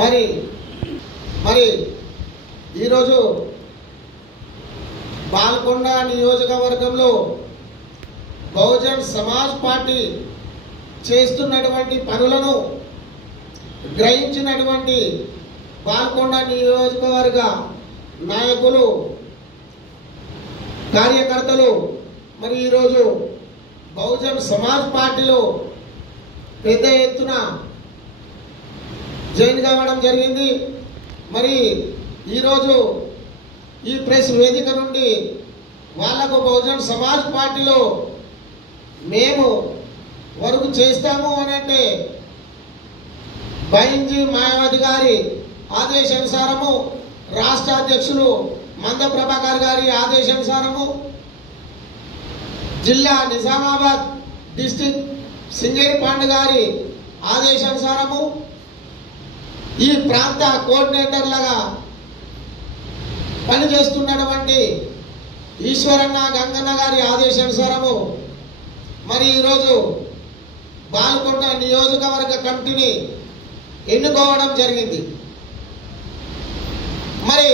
మరి మరి ఈరోజు బాల్కొండ నియోజకవర్గంలో బహుజన్ సమాజ్ పార్టీ చేస్తున్నటువంటి పనులను గ్రహించినటువంటి బాల్కొండ నియోజకవర్గ నాయకులు కార్యకర్తలు మరి ఈరోజు బహుజన్ సమాజ్ పార్టీలో పెద్ద ఎత్తున జాయిన్ కావడం జరిగింది। మరి ఈరోజు ఈ ప్రెస్ వేదిక నుండి వాళ్ళకు బహుజన్ సమాజ్ పార్టీలో మేము వరకు చేస్తాము అని అంటే బైంజీ మాయావతి గారి ఆదేశానుసారము, రాష్ట్ర అధ్యక్షులు మంద ప్రభాకర్ గారి ఆదేశానుసారము, జిల్లా నిజామాబాద్ డిస్ట్రిక్ట్ సింగేరి పాండ్ గారి ఆదేశానుసారము, ఈ ప్రాంత కోఆర్డినేటర్లుగా పనిచేస్తున్నటువంటి ఈశ్వరన్న గంగన్న గారి ఆదేశానుసారము మరి ఈరోజు బాల్కొండ నియోజకవర్గ కమిటీని ఎన్నుకోవడం జరిగింది। మరి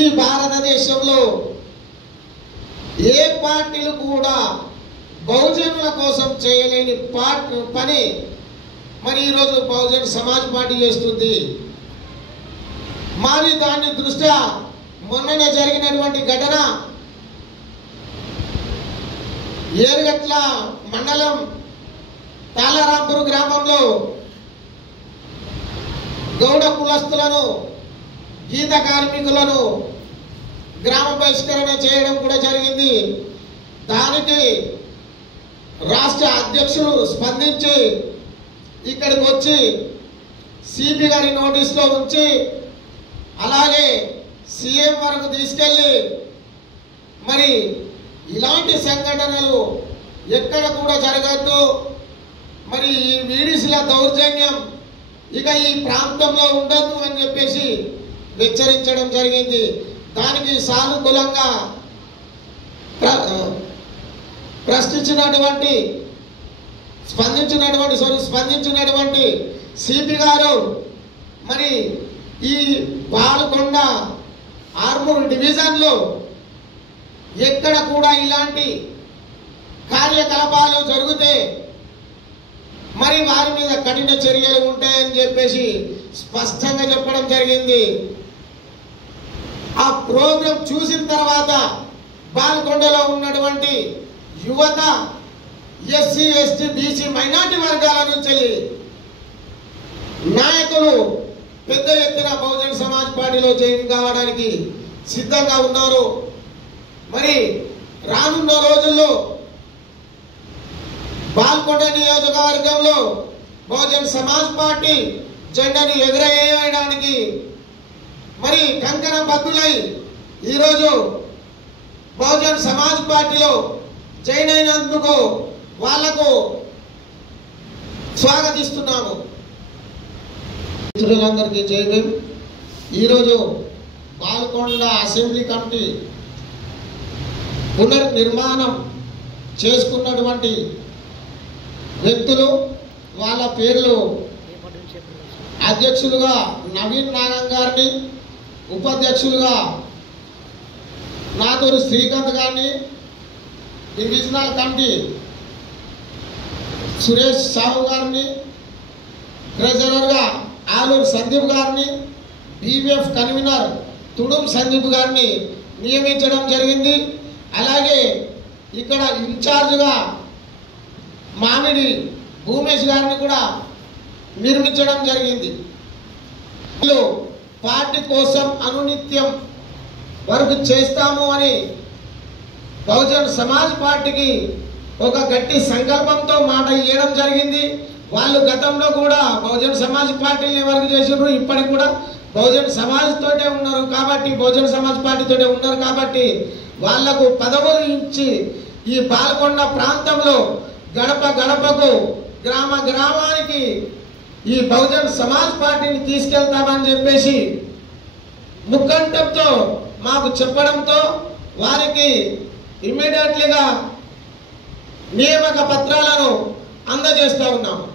ఈ భారతదేశంలో ఏ పార్టీలు కూడా బహుజనుల కోసం చేయలేని పని మరి ఈరోజు బహుజన్ సమాజ్ పార్టీ చేస్తుంది। మరి దాని దృష్ట్యా మొన్ననే జరిగినటువంటి ఘటన ఏరుగట్ల మండలం తాళరాంపూర్ గ్రామంలో గౌడ కులస్తులను, గీత కార్మికులను గ్రామ బహిష్కరణ చేయడం కూడా జరిగింది। దానికి రాష్ట్ర అధ్యక్షులు స్పందించి ఇక్కడికి వచ్చి సిపి గారి నోటీస్లో ఉంచి అలాగే సీఎం వరకు తీసుకెళ్ళి మరి ఇలాంటి సంఘటనలు ఎక్కడ కూడా జరగద్దు, మరి ఈ వీడిసిల దౌర్జన్యం ఇక ఈ ప్రాంతంలో ఉండదు అని చెప్పేసి హెచ్చరించడం జరిగింది। దానికి సానుకూలంగా స్పందించినటువంటి సిపి గారు మరి ఈ బాల్కొండ ఆర్మూర్ డివిజన్లో ఎక్కడ కూడా ఇలాంటి కార్యకలాపాలు జరిగితే మరి వారి మీద కఠిన చర్యలు ఉంటాయని చెప్పేసి స్పష్టంగా చెప్పడం జరిగింది। ఆ ప్రోగ్రాం చూసిన తర్వాత బాల్కొండలో ఉన్నటువంటి యువత, ఎస్సీ ఎస్టీ బీసీ మైనార్టీ వర్గాల నుంచి నాయకులు పెద్ద ఎత్తున బహుజన్ సమాజ్ పార్టీలో జాయిన్ కావడానికి సిద్ధంగా ఉన్నారు। మరి రానున్న రోజుల్లో బాల్కొండ నియోజకవర్గంలో బహుజన్ సమాజ్ పార్టీ జెండాను ఎగురవేయడానికి మరి కంకణ బద్దులై ఈరోజు బహుజన్ సమాజ్ పార్టీలో జాయిన్ అయినందుకు వాళ్లకు స్వాగతిస్తున్నాము। మిత్రులందరికీ జై భీమ్। ఈరోజు బాల్కొండ అసెంబ్లీ కమిటీ పునర్నిర్మాణం చేసుకున్నటువంటి వ్యక్తులు, వాళ్ళ పేర్లు అధ్యక్షులుగా నవీన్ నాగం గారిని, ఉపాధ్యక్షులుగా నాదూరి శ్రీకాంత్ గారిని, డివిజనల్ కమిటీ సురేష్ సాహు గారిని, ట్రెజరర్గా ఆలూరు సందీప్ గారిని, బీవీఎఫ్ కన్వీనర్ తుడుం సందీప్ గారిని నియమించడం జరిగింది। అలాగే ఇక్కడ ఇన్ఛార్జ్గా మామిడి భూమేష్ గారిని కూడా నిర్మించడం జరిగింది। పార్టీ కోసం అనునిత్యం వరకు చేస్తాము అని బహుజన్ సమాజ్ పార్టీకి ఒక గట్టి సంకల్పంతో మాట ఇవ్వడం జరిగింది। వాళ్ళు గతంలో కూడా బహుజన్ సమాజ్ పార్టీని వరకు చేసినారు, ఇప్పటికి కూడా బహుజన్ సమాజ్ తోటే ఉన్నారు కాబట్టి బహుజన్ సమాజ్ పార్టీతోటే ఉన్నారు కాబట్టి వాళ్లకు పదవులు ఇచ్చి ఈ బాల్కొండ ప్రాంతంలో గడప గడపకు, గ్రామ గ్రామానికి ఈ బహుజన్ సమాజ్ పార్టీని తీసుకెళ్తామని చెప్పేసి ముఖండంతో మాకు చెప్పడంతో వారికి ఇమ్మీడియట్లీగా నియామక పత్రాలను అందజేస్తా ఉన్నాము।